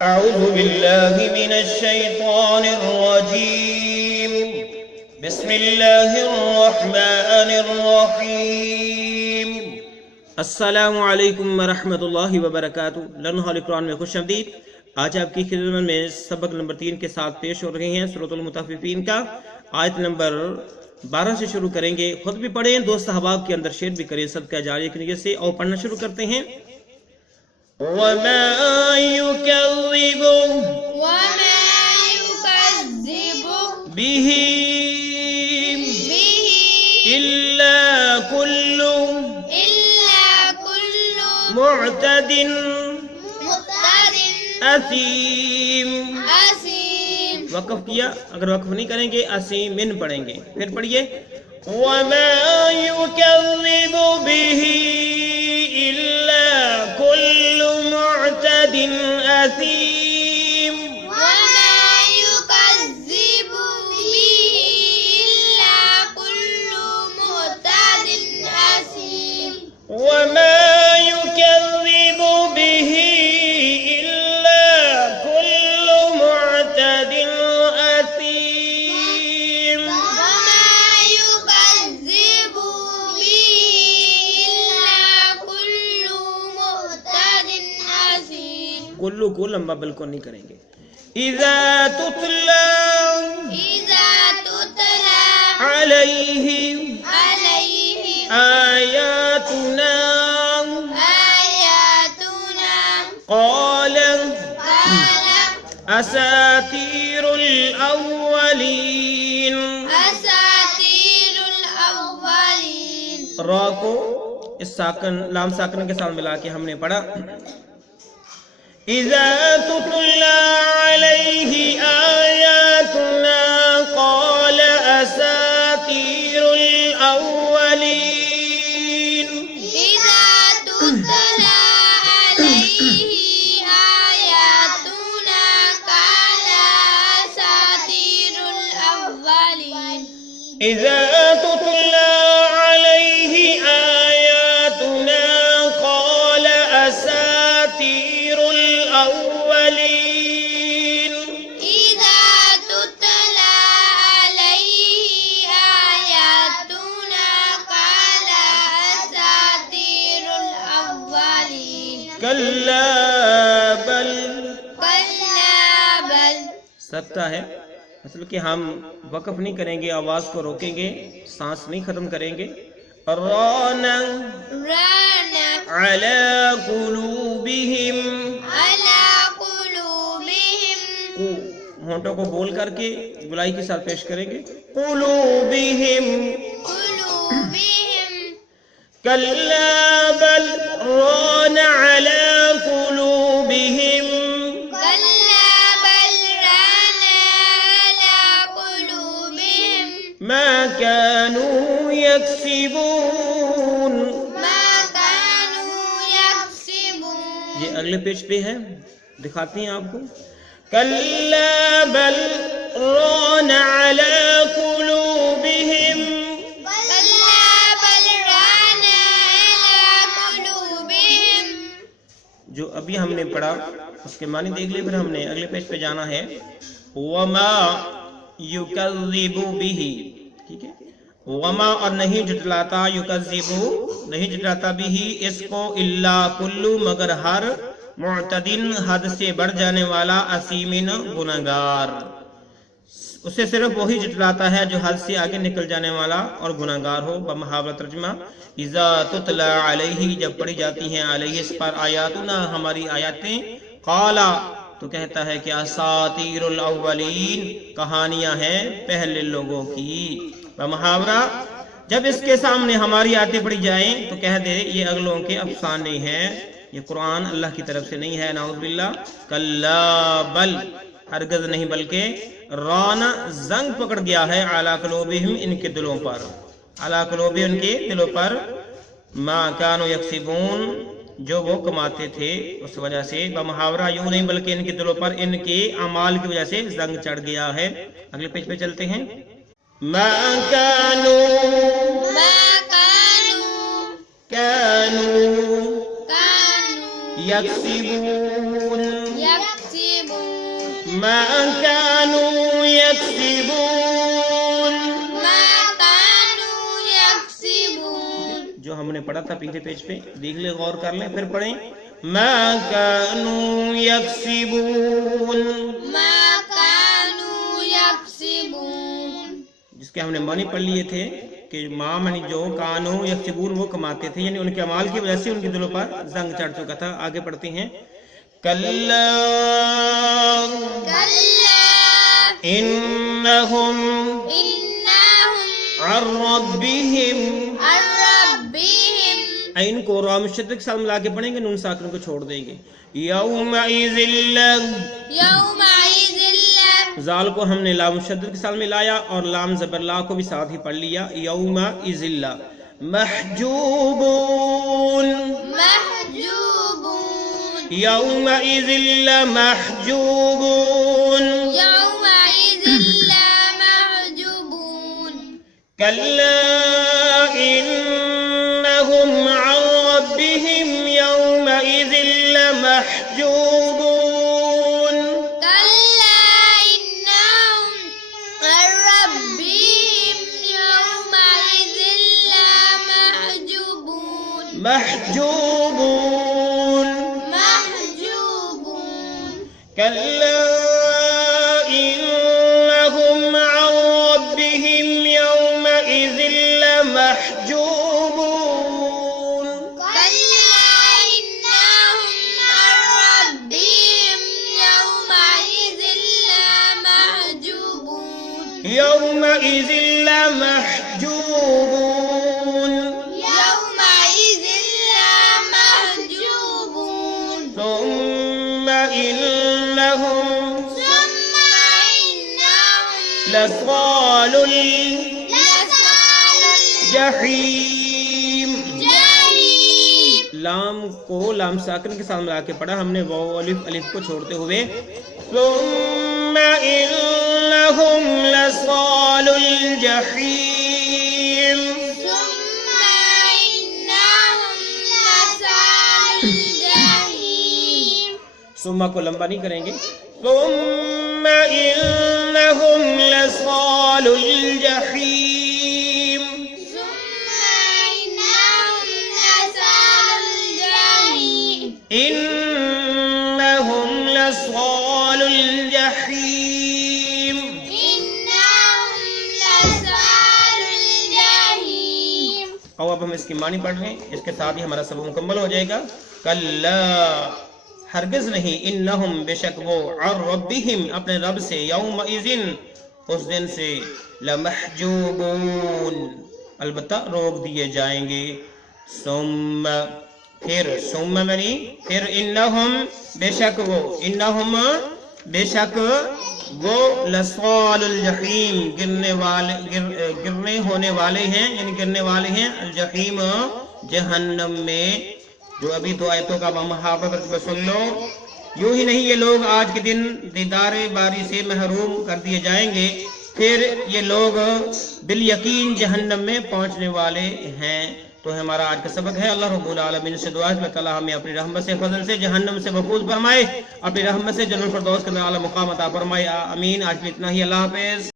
أعوذ بالله من الشيطان الرجيم بسم الله الرحمن الرحيم السلام علیکم ورحمۃ اللہ وبرکاتہ۔ لرن ہال قرآن میں خوش آمدید۔ آج آپ کی خدمت میں سبق نمبر 3 کے ساتھ پیش ہو رہے ہیں سورۃ المطففین کا آیت نمبر 12 سے شروع کریں گے۔ خود بھی پڑھیں، دوست احباب کے اندر شیئر بھی کریں صدقہ جاریہ کی نیت سے، اور پڑھنا شروع کرتے ہیں۔ وَمَا يُكَذِّبُ بِهِ إِلَّا كُلُّ معتد اثیم۔ وقف کیا، اگر وقف نہیں کریں گے اسیمن پڑھیں گے۔ پھر پڑھیے وَمَا يُكَذِّبُ بِهِ إِلَّا كُلُّ معتد اثیم۔ وَمَا يُكَذِّبُ بِهِ إِلَّا كُلُّ معتد أثيم۔ وَمَا يُكَذِّبُ بِهِ إِلَّا كُلُّ مُعْتَدٍ أَثِيمٍ۔ کلو کو لمبا بالکل نہیں کریں گے۔ اذا تتلى عليه آیاتنا قال اساطیر الاولین۔ را کو اس ساکن لام ساکن کے ساتھ ملا کے ہم نے پڑھا۔ اذا تتلى عليه آیاتنا قال اساطیر الاولین۔ إِذَا تُتْلَى عَلَيْهِ آيَاتُنَا قَالَ أَسَاطِيرُ الْأَوَّلِينَ۔ اذا تتلى عليه آیاتنا قال اساطیر الاولین۔ إِذَا تُتْلَى عَلَيْهِ آيَاتُنَا قَالَ أَسَاطِيرُ الْأَوَّلِينَ۔ کلا بل سکتا ہے، اصل کہ ہم وقف نہیں کریں گے، آواز کو روکیں گے، سانس نہیں ختم کریں گے۔ ران علی قلوبہم، على قلوبهم ہونٹوں کو بول کر کے گلائی کے ساتھ پیش کریں گے۔ قلوبہم کلا بل ران علی قلوبہم كلا بل ران على قلوبهم ما كانوا يكسبون۔ ما كانوا يكسبون۔ یہ اگلے پیج پہ ہے، دکھاتے ہیں آپ کو۔ کلا بل ران علی قلوبہم، كلا بل ران على قلوبهم۔ جو ابھی ہم نے پڑھا اس کے معنی دیکھ لیں، پھر ہم نے اگلے پیج پہ جانا ہے۔ وما یکذب بہ، ٹھیک ہے، وما اور نہیں جھٹلاتا، یکذب نہیں جھٹلاتا بہ اس کو، الا کلو مگر ہر، معتدن حد سے بڑھ جانے والا، اثیمن گناہگار، اسے صرف وہی جھٹلاتا ہے جو حد سے آگے نکل جانے والا اور گناہگار ہو۔ بمحاورہ ترجمہ، اذا تتلی علیہ جب پڑھی جاتی ہیں، علیہ اس پر، آیاتنا ہماری آیاتیں، قالا تو کہتا ہے کہ اساطیر الاولین کہانیاں ہیں پہلے لوگوں کی۔ بمحاورہ جب اس کے سامنے ہماری آیتیں پڑھی جائیں تو کہہ دے یہ اگلوں کے افسانے ہیں، یہ قرآن اللہ کی طرف سے نہیں ہے، نعوذ باللہ۔ کلا بل ہرگز نہیں بلکہ، رانا زنگ پکڑ گیا ہے، علی قلوبہم ان کے دلوں پر، علی قلوبہم ان کے دلوں پر، ما کانوا یکسبون جو وہ کماتے تھے اس وجہ سے۔ بمحاورہ یوں نہیں بلکہ ان کے دلوں پر ان کے اعمال کی وجہ سے زنگ چڑھ گیا ہے۔ اگلے پیج پہ چلتے ہیں۔ ما کانوا کانوا یکسبون ما كانوا يكسبون ما كانوا يكسبون. جو ہم نے پڑھا تھا پچھلے پیج پہ دیکھ لیں، غور کر لیں، پھر پڑھیں. ما كانوا يكسبون ما كانوا يكسبون. جس کے ہم نے معنی پڑھ لیے تھے کہ ماں منی جو کانو یکسبون وہ کماتے تھے، یعنی ان کے اعمال کی وجہ سے ان کے دلوں پر زنگ چڑھ چکا تھا. آگے پڑھتے ہیں. کلا كلا انہم إنهم عن ربهم، عن ربهم عین کو را مشدد کے ساتھ ملا کے پڑھیں گے، نون ساکن کو چھوڑ دیں گے. یومئذ يومئذ زال کو ہم نے لام مشدد کے ساتھ ملایا اور لام زبر لا کو بھی ساتھ ہی پڑھ لیا. یومئذ محجوبون محجوبون. یومئذ محجوبون يومئذ لا محجوبون. كلا إنهم عن ربهم يومئذ لمحجوبون كلا إنهم عن ربهم يومئذ لمحجوبون. محجوبون محجوبون. كلا إنهم عن ربهم يومئذ لمحجوبون كلا إنهم عن ربهم يومئذ لمحجوبون. يومئذ لمحجوبون يومئذ لمحجوبون. ثم إنهم ثم إنهم لصال لصال الجحيم. الجحيم. لام کو لام ساکن کے ساتھ ملا کے پڑھا ہم نے، واو الف الف کو چھوڑتے ہوئے. ثم إنهم لصال الجحيم. ثم إنهم لصال الجحيم. ثم کو لمبا نہیں کریں گے. ثم إنهم لصال الجحيم. ثم إنهم لصال الجحيم. إنهم لصال الجحيم. إنهم لصال الجحيم. اور اب ہم اس کی معنی پڑھ رہے ہیں، اس کے ساتھ ہی ہمارا سبق مکمل ہو جائے گا. کلا ہرگز نہیں، انہم بے شک وہ، عن ربہم اپنے رب سے، یومئذ اس دن سے، لمحجوبون البتہ روک دیے جائیں گے. ثم پھر، ثم منی پھر، انہم بے شک وہ، انہم بے شک وہ، لصال الجحیم گرنے ہونے والے ہیں، یعنی گرنے والے ہیں، الجحیم جہنم میں. جو ابھی دو آیتوں کا محاورہ سن لو. یوں ہی نہیں یہ لوگ آج کے دن دیدار باری سے محروم کر دیے جائیں گے، پھر یہ لوگ بالیقین جہنم میں پہنچنے والے ہیں. تو ہمارا آج کا سبق ہے. اللہ رب العالمین سے دعا ہے اللہ تعالیٰ ہمیں اپنی رحمت سے، فضل سے جہنم سے محفوظ فرمائے، اپنی رحمت سے جنت الفردوس کے اعلیٰ مقام عطا فرمائے. آمین. آج بھی اتنا ہی. اللہ حافظ.